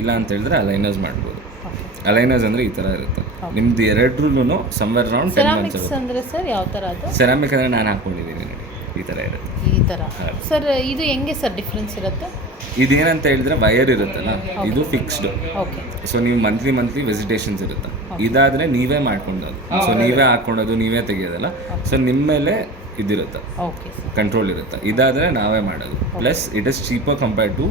ಇಲ್ಲ ಅಂತ ಹೇಳಿದ್ರೆ ಅಲೈನರ್ಸ್ ಮಾಡ್ಬೋದು. ಅಲೈನರ್ಸ್ ಅಂದರೆ ಈ ಥರ ಇರುತ್ತೆ. ನಿಮ್ದು ಎರಡರೂ ಸಮ್ವೇರ್ ಅರೌಂಡ್ 10 months ಸೆರಾಮಿಕ್ಸ್ ಅಂದರೆ ಸರ್ ಯಾವ ಥರ ಅದು? ಸೆರಾಮಿಕ್ ಅಂದರೆ ನಾನು ಹಾಕ್ಕೊಂಡಿದ್ದೀನಿ ನೋಡಿ, ಈ ಥರ ಇರುತ್ತೆ. ಈ ಥರ ಸರ್, ಇದು ಹೆಂಗೆ ಸರ್ ಡಿಫ್ರೆನ್ಸ್ ಇರುತ್ತೆ? ಇದೇನಂತ ಹೇಳಿದ್ರೆ ವಯರ್ ಇರುತ್ತಲ್ಲ, ಇದು ಫಿಕ್ಸ್ಡ್. ಓಕೆ. ಸೊ ನೀವು ಮಂತ್ಲಿ ವಿಸಿಟೇಷನ್ಸ್ ಇರುತ್ತೆ. ಇದಾದರೆ ನೀವೇ ಮಾಡ್ಕೊಂಡೋದು, ಸೊ ನೀವೇ ಹಾಕ್ಕೊಳ್ಳೋದು, ನೀವೇ ತೆಗಿಯೋದಲ್ಲ. ಸೊ ನಿಮ್ಮ ಮೇಲೆ ಇದಿರುತ್ತೆ, ಕಂಟ್ರೋಲ್ ಇರುತ್ತೆ. ಇದಾದರೆ ನಾವೇ ಮಾಡೋದು. Plus it is cheaper compared to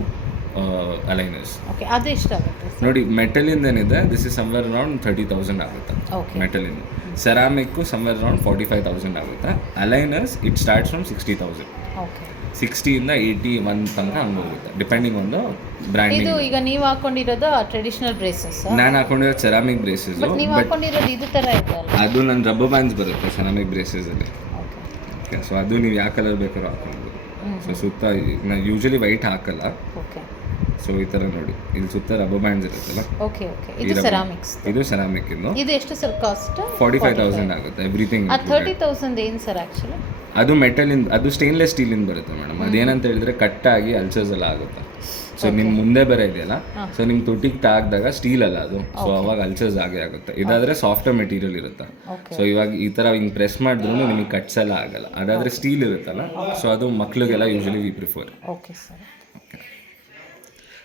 aligners. Okay, ಅದು ಎಷ್ಟಾಗುತ್ತೆ ನೋಡಿ? ಮೆಟಲಿಂದ ಏನಿದೆ, ದಿಸ್ ಇಸ್ ಸಮ್ವೇರ್ ಅರೌಂಡ್ 30,000 ಆಗುತ್ತೆ ಮೆಟಲಿಂದ. ಸೆರಾಮಿಕ್ಕು ಸಮ್ವೇರ್ ಅರೌಂಡ್ 45,000 ಆಗುತ್ತೆ. Aligners it starts from 60,000. 60ಇಂದ 81 ತನಕ ಹಂಗೆ ಹೋಗುತ್ತೆ, ಡಿಪೆಂಡಿಂಗ್ ಆನ್ ದ ಬ್ರ್ಯಾಂಡಿಂಗ್. ಇದು ಈಗ ನೀವು ಹಾಕೊಂಡಿರೋದು ಟ್ರೆಡಿಷನಲ್ ಬ್ರೇಸಸ್? ನಾನು ಹಾಕೊಂಡಿರೋದು ಸೆರಾಮಿಕ್ ಬ್ರೇಸಸ್. ನೀವು ಹಾಕೊಂಡಿರೋದು ಇದು ಥರ ಇದೆ ಅಲ್ಲ? ಅದು ನನ್ನ ರಬ್ಬರ್ ಬ್ಯಾಂಡ್ಸ್ ಬರುತ್ತೆ ಸೆರಾಮಿಕ್ ಬ್ರೇಸಸಲ್ಲಿ. ಓಕೆ. ಸೊ ಅದು ನೀವು ಯಾವ ಕಲರ್ ಬೇಕಾದ್ರೂ ಹಾಕೊಳ್ಬೋದು. ಸೊ ಸುತ್ತ ನಾನು ಯೂಶಲಿ ವೈಟ್ ಹಾಕಲ್ಲ. ಓಕೆ. ಸೊ ಈ ಥರ ನೋಡಿ, ಇಲ್ಲಿ ಸುತ್ತ ರಬ್ಬರ್ ಬ್ಯಾಂಡ್ಸ್ ಇರುತ್ತಲ್ಲ. Okay okay. ಇದು ಸೆರಾಮಿಕ್ಸ್. ಇದು ಸೆರಾಮಿಕ್. ಇದು ಎಷ್ಟು ಸರ್ ಕಾಸ್ಟ್? 45,000 ಆಗುತ್ತೆ ಎವ್ರಿಥಿಂಗ್. 30,000 ಏನು ಸರ್ ಆ್ಯಕ್ಚುಲಿ? ಅದು ಮೆಟಲಿಂದ, ಅದು ಸ್ಟೇನ್ಲೆಸ್ ಸ್ಟೀಲಿಂದ ಬರುತ್ತೆ ಮೇಡಮ್. ಅದೇನಂತ ಹೇಳಿದ್ರೆ ಕಟ್ಟಾಗಿ ಅಲ್ಸರ್ಸ್ ಎಲ್ಲ ಆಗುತ್ತೆ. ಸೊ ನಿಮ್ಮ ಮುಂದೆ ಬೇರೆ ಇದೆಯಲ್ಲ, ಸೊ ನಿಮ್ಮ ತುಟಿಗೆ ತಾಗ್ದಾಗ ಸ್ಟೀಲ್ ಅಲ್ಲ ಅದು, ಸೊ ಅವಾಗ ಅಲ್ಸರ್ಸ್ ಆಗೇ ಆಗುತ್ತೆ. ಇದಾದರೆ ಸಾಫ್ಟ್ವೇರ್ ಮೆಟೀರಿಯಲ್ ಇರುತ್ತೆ. ಸೊ ಇವಾಗ ಈ ಥರ ಹಿಂಗೆ ಪ್ರೆಸ್ ಮಾಡಿದ್ರು ನಿಮಗೆ ಕಟ್ಸ್ ಎಲ್ಲ ಆಗಲ್ಲ. ಅದಾದರೆ ಸ್ಟೀಲ್ ಇರುತ್ತಲ್ಲ, ಸೊ ಅದು ಮಕ್ಳಿಗೆಲ್ಲ usually we prefer. Okay sir.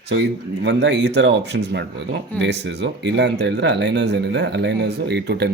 So ಇದು ಈ ಥರ ಆಪ್ಷನ್ಸ್ ಮಾಡ್ಬೋದು ಬೇಸಸ್ಸು. ಇಲ್ಲ ಅಂತ ಹೇಳಿದ್ರೆ ಅಲೈನರ್ಸ್ ಏನಿದೆ, ಅಲೈನರ್ಸು 8 to 10